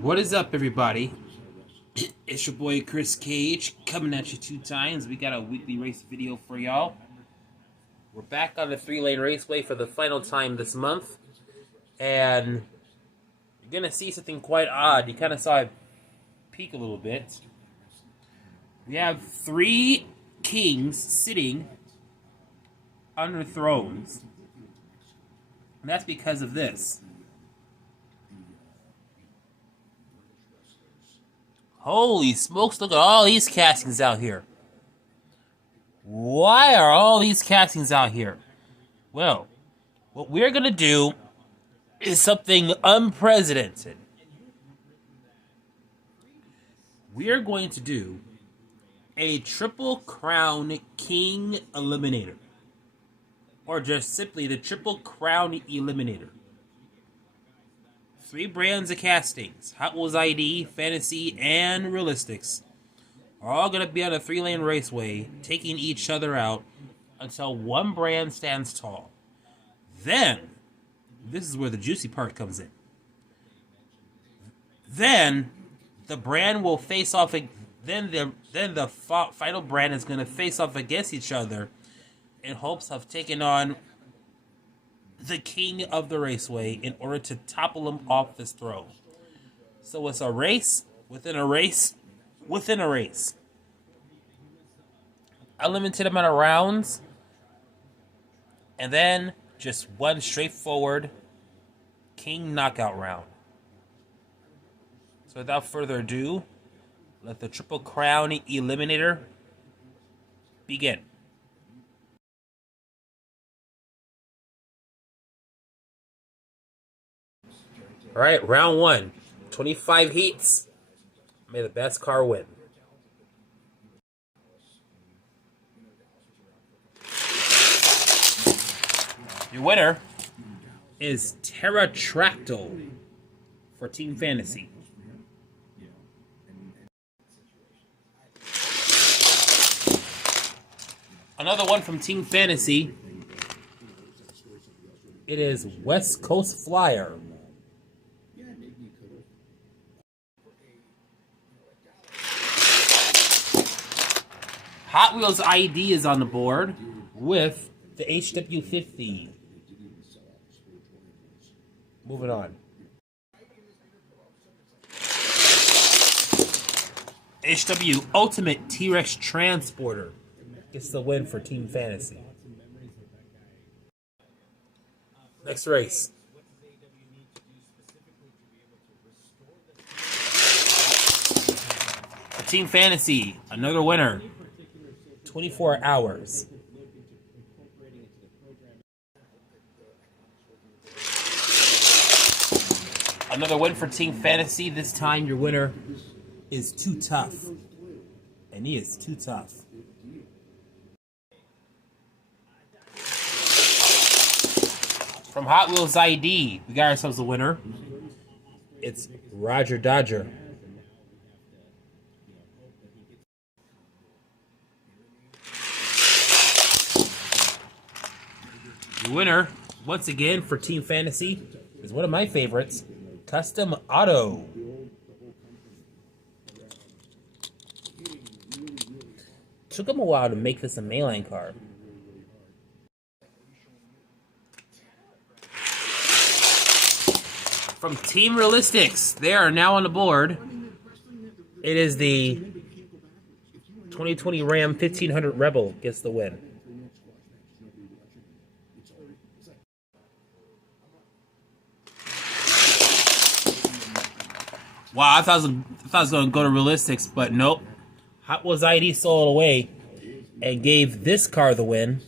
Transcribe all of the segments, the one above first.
What is up, everybody? It's your boy Chris Cage coming at you 2 times. We got a weekly race video for y'all. We're back on the 3-lane raceway for the final time this month, and you're gonna see something quite odd. You kind of saw it peek a little bit. We have 3 kings sitting under thrones, and that's because of this. Holy smokes, look at all these castings out here. Why are all these castings out here? Well, what we're going to do is something unprecedented. We are going to do a Triple Crown King Eliminator. Or just simply the Triple Crown Eliminator. 3 brands of castings, Hot Wheels ID, Fantasy, and Realistics, are all going to be on a 3-lane raceway, taking each other out until one brand stands tall. Then, this is where the juicy part comes in. Then, the brand will face off. Then the final brand is going to face off against each other in hopes of taking on the king of the raceway in order to topple him off his throne. So it's a race within a race within a race. A limited amount of rounds, and then just one straightforward king knockout round. So without further ado, let the Triple Crown Eliminator begin. All right, round 1. 25 heats. May the best car win. Your winner is Terratractyl for Team Fantasy. Another one from Team Fantasy. It is West Coast Flyer. Hot Wheels ID is on the board with the HW50. Moving on. HW Ultimate T-Rex Transporter gets the win for Team Fantasy. Next race. For Team Fantasy, another winner. 24 hours. Another win for Team Fantasy. This time your winner is Too Tough. And he is too tough. From Hot Wheels ID, we got ourselves a winner. It's Roger Dodger. The winner, once again, for Team Fantasy, is one of my favorites, Custom Auto. Took him a while to make this a mainline car. From Team Realistics, they are now on the board. It is the 2020 Ram 1500 Rebel gets the win. Wow, I thought it was going to go to Realistics, but nope. Hot Wheels ID stole it away and gave this car the win.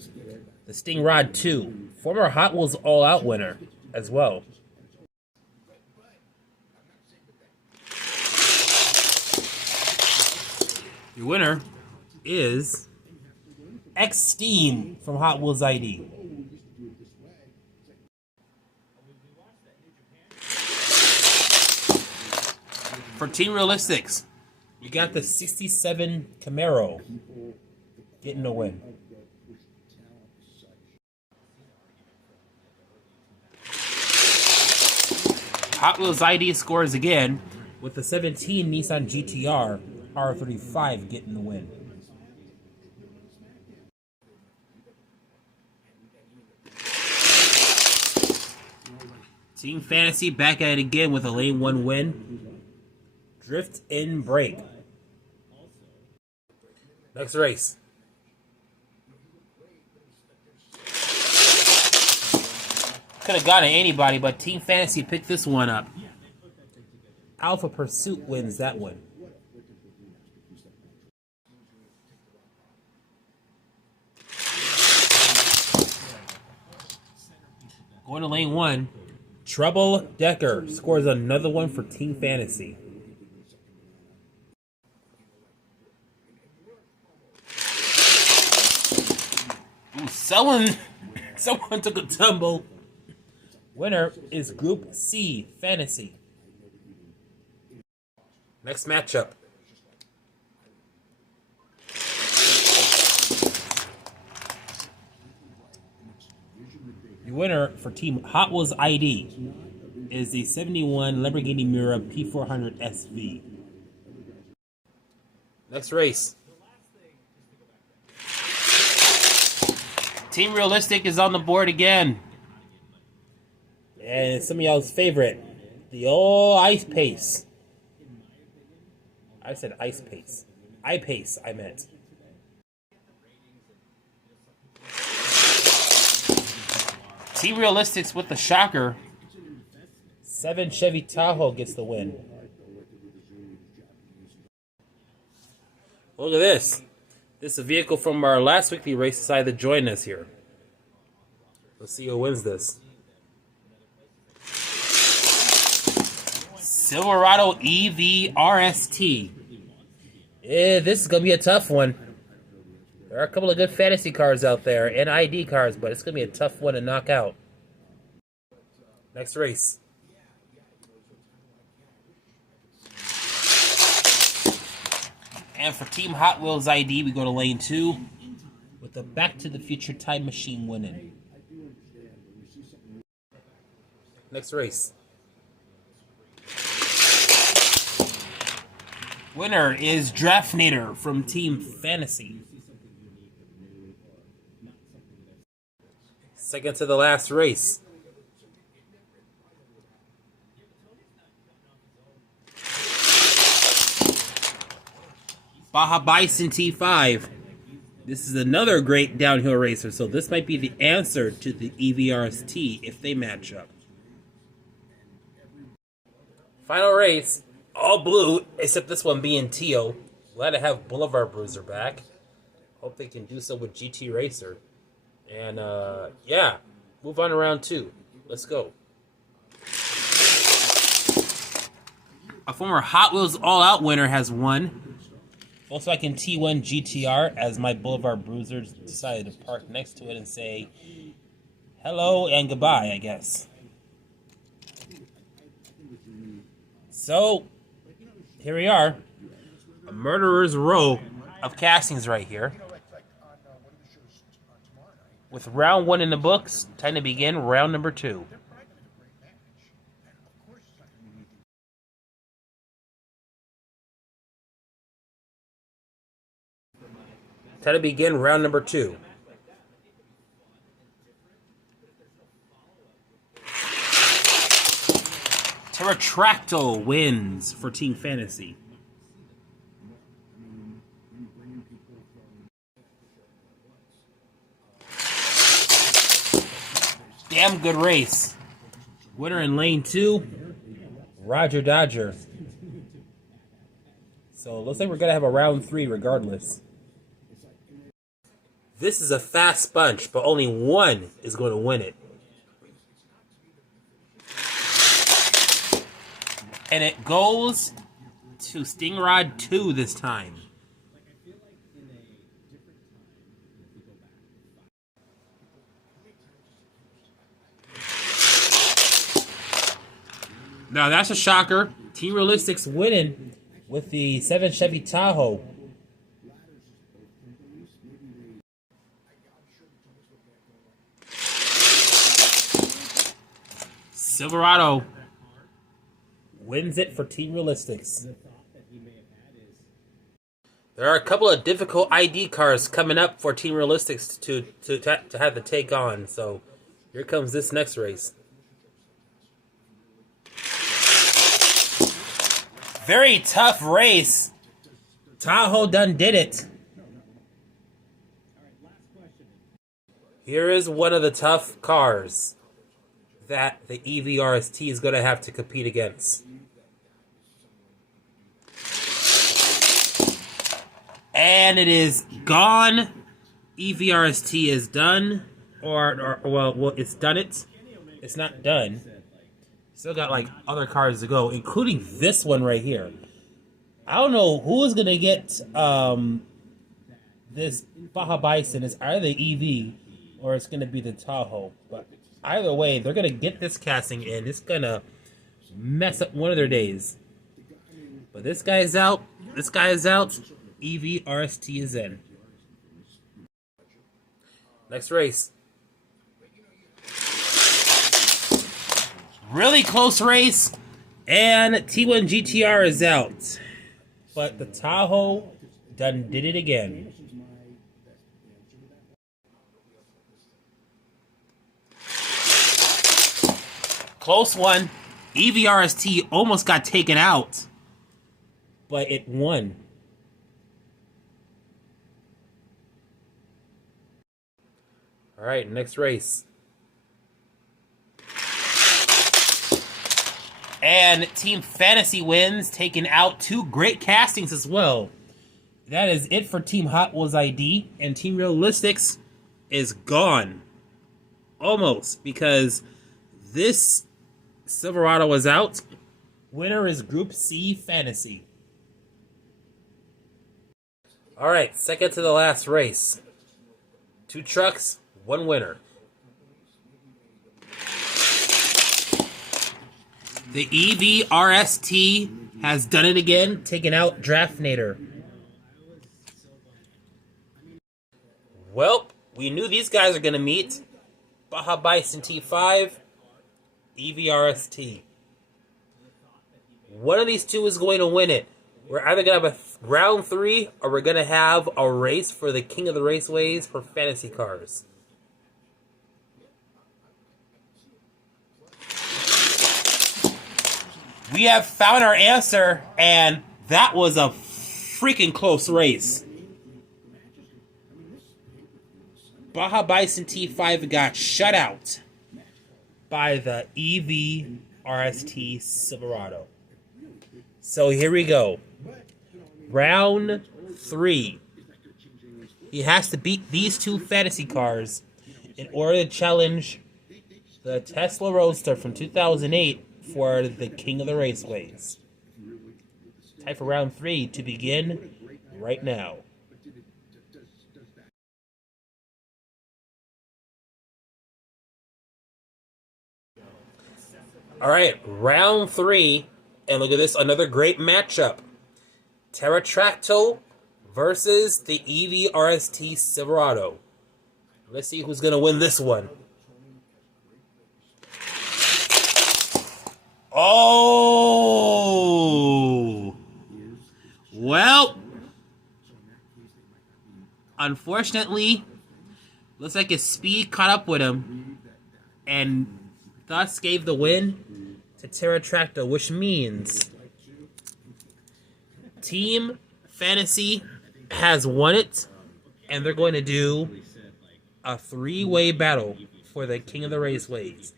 The Sting Rod 2. Former Hot Wheels All-Out winner as well. Your winner is X-Steam from Hot Wheels ID. For Team Realistics, you got the 67 Camaro getting a win. Hot Wheels ID scores again. with the 17 Nissan GTR R35 getting the win. Team Fantasy back at it again with a lane 1 win. Drift in break. Next race. Could have gone to anybody, but Team Fantasy picked this one up. Alpha Pursuit wins that one. Going to lane 1. Trouble Decker scores another one for Team Fantasy. Ooh, someone took a tumble. Winner is Group C Fantasy. Next matchup. The winner for Team Hot Wheels ID is the 71 Lamborghini Miura P400 SV. Next race. Team Realistic is on the board again. And some of y'all's favorite, the old Ice Pace. I said Ice Pace. I-Pace, I meant. Team Realistics with the shocker. 7 Chevy Tahoe gets the win. Look at this. This is a vehicle from our last weekly race decided to join us here. Let's see who wins this. Silverado EV RST. Yeah, this is going to be a tough one. There are a couple of good fantasy cars out there and ID cars, but it's going to be a tough one to knock out. Next race. And for Team Hot Wheels ID, we go to lane 2 with the Back to the Future Time Machine winning. Next race. Winner is Draftnator from Team Fantasy. Second to the last race. Baja Bison T5. This is another great downhill racer, so this might be the answer to the EVRST if they match up. Final race, all blue, except this one being teal. Glad to have Boulevard Bruiser back. Hope they can do so with GT Racer. And, yeah, move on to round 2. Let's go. A former Hot Wheels All-Out winner has won. Volkswagen T1 GTR, as my Boulevard Bruisers decided to park next to it and say hello and goodbye, I guess. So, here we are. A murderer's row of castings right here. With round 1 in the books, time to begin round number 2. Time to begin round number 2. Pterotractyl wins for Team Fantasy. Damn good race. Winner in lane 2, Roger Dodger. So it looks like we're going to have a round 3 regardless. This is a fast bunch, but only one is going to win it. And it goes to Stingrod 2 this time. Now that's a shocker. Team Realistics winning with the 7 Chevy Tahoe. Silverado wins it for Team Realistics. There are a couple of difficult ID cars coming up for Team Realistics to have to take on. So here comes this next race. Very tough race. Tahoe done did it. Here is one of the tough cars that the EVRST is going to have to compete against. And it is gone. EVRST is done. Well, it's done it. It's not done. Still got like other cars to go, including this one right here. I don't know who's going to get this Baja Bison. It's either the EV or it's going to be the Tahoe. But either way, they're going to get this casting in. It's going to mess up one of their days. But this guy's out. This guy is out. EV RST is in. Next race. Really close race. And T1 GTR is out. But the Tahoe done did it again. Close one. EVRST almost got taken out, but it won. All right, next race. And Team Fantasy wins, taking out two great castings as well. That is it for Team Hot Wheels ID, and Team Realistics is gone. Almost, because this Silverado was out. Winner is Group C Fantasy. All right, second to the last race. 2 trucks, 1 winner. The EV RST has done it again, taking out Draftnator. Well, we knew these guys are going to meet. Baja Bison T5, EV RST. One of these two is going to win it. We're either going to have a round 3 or we're going to have a race for the King of the Raceways for fantasy cars. We have found our answer, and that was a freaking close race. Baja Bison T5 got shut out by the EV RST Silverado. So here we go. Round 3. He has to beat these 2 fantasy cars in order to challenge the Tesla Roadster from 2008 for the King of the Raceways. Time for round 3 to begin right now. All right, round 3, and look at this, another great matchup. Terratracto versus the EV RST Silverado. Let's see who's going to win this one. Oh! Well, unfortunately, looks like his speed caught up with him and thus gave the win to Terratracto, which means Team Fantasy has won it, and they're going to do a 3-way battle for the King of the Raceways.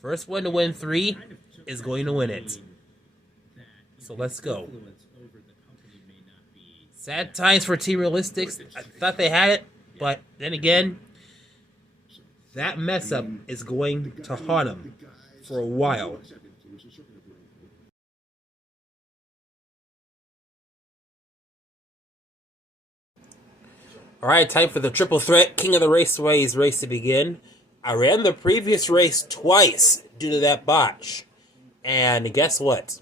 First one to win 3 is going to win it. So let's go. Sad times for Team Realistics. I thought they had it, but then again, that mess up is going to haunt them for a while. Alright, time for the triple threat King of the Raceways race to begin. I ran the previous race twice due to that botch. And guess what?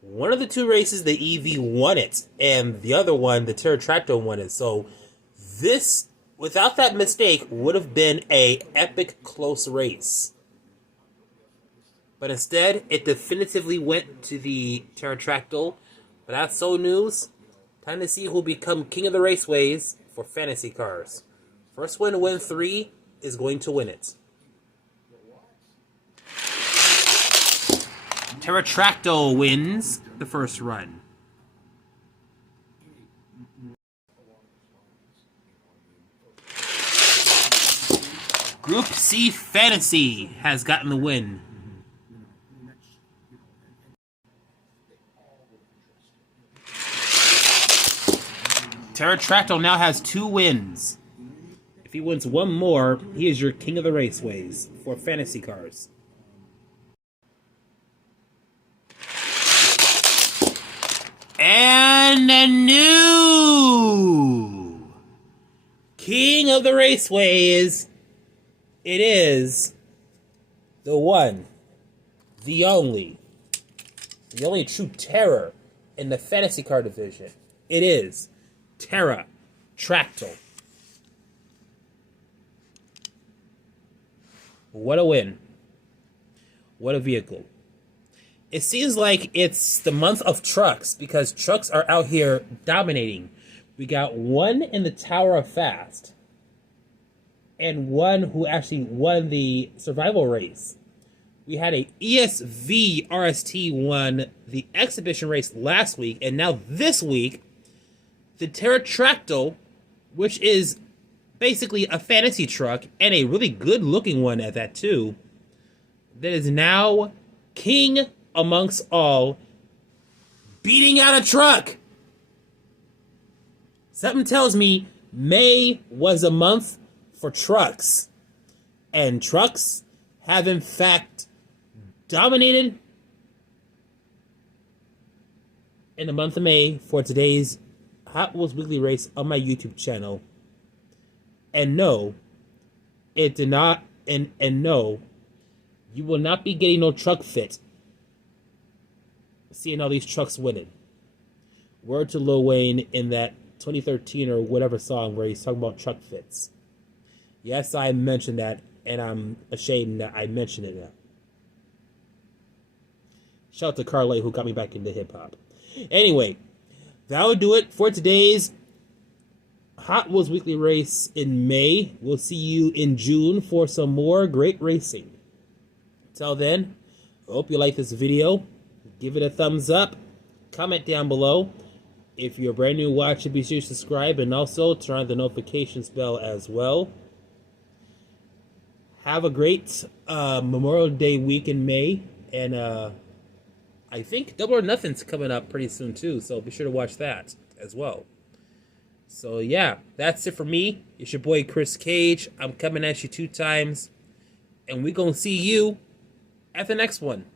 One of the 2 races, the EV won it, and the other one, the Terratracto, won it. So this, without that mistake, would have been an epic close race. But instead, it definitively went to the pterodactyl. But that's old news. Time to see who will become king of the raceways for fantasy cars. First one to win 3 is going to win it. Pterodactyl wins the first run. Group C Fantasy has gotten the win. Pterodactyl now has 2 wins. If he wins one more, he is your king of the raceways for fantasy cars. And the new king of the raceways, it is the one, the only true terror in the fantasy car division. It is Pterodactyl. What a win. What a vehicle. It seems like it's the month of trucks because trucks are out here dominating. We got one in the Tower of Fast and one who actually won the survival race. We had a ESV RST won the exhibition race last week, and now this week, the Pterodactyl, which is basically a fantasy truck, and a really good-looking one at that, too, that is now king amongst all, beating out a truck. Something tells me May was a month for trucks, and trucks have, in fact, dominated in the month of May for today's Hot Wheels Weekly Race on my YouTube channel. And no, it did not, and no, you will not be getting no truck fit seeing all these trucks winning. Word to Lil Wayne in that 2013 or whatever song where he's talking about truck fits. Yes, I mentioned that, and I'm ashamed that I mentioned it now. Shout out to Carly who got me back into hip-hop. Anyway, that will do it for today's Hot Wheels Weekly Race in May. We'll see you in June for some more great racing. Until then, I hope you like this video. Give it a thumbs up. Comment down below. If you're brand new watching, be sure to subscribe and also turn on the notifications bell as well. Have a great Memorial Day week in May. And I think Double or Nothing's coming up pretty soon too. So be sure to watch that as well. So yeah, that's it for me. It's your boy Chris Cage. I'm coming at you 2 times. And we're going to see you at the next one.